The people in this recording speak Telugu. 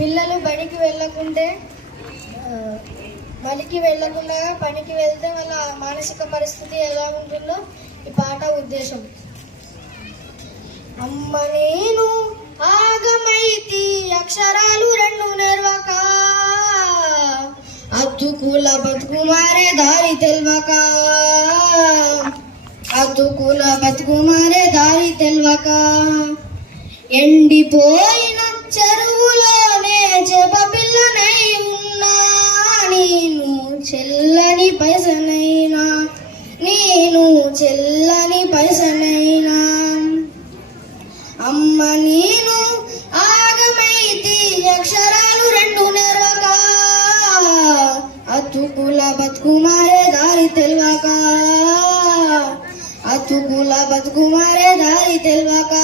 పిల్లలు బడికి వెళ్ళకుండా పనికి వెళ్తే వాళ్ళ మానసిక పరిస్థితి ఎలా ఉంటుందో ఈ పాట ఉద్దేశం. అమ్మ నేను ఆగమైతి అక్షరాలు రెండు నేర్వక, అద్దుకుల బతుకుమారే దారి తెల్వక, అద్దుకుల బతుకుమారే దారి తెల్వక, ఎండిపోయిన చెరువులోనే చేప పిల్లనై ఉన్నా, నేను చెల్లని పైసనైనా, నేను చెల్లని పైసనైనా. అమ్మ నేను ఆగమైతి అక్షరాలు రెండు నేర్వక, అతుకుల బతుకుమారే దారి తెల్వక, అతుకుల బతుకుమారే దారి తెల్వక.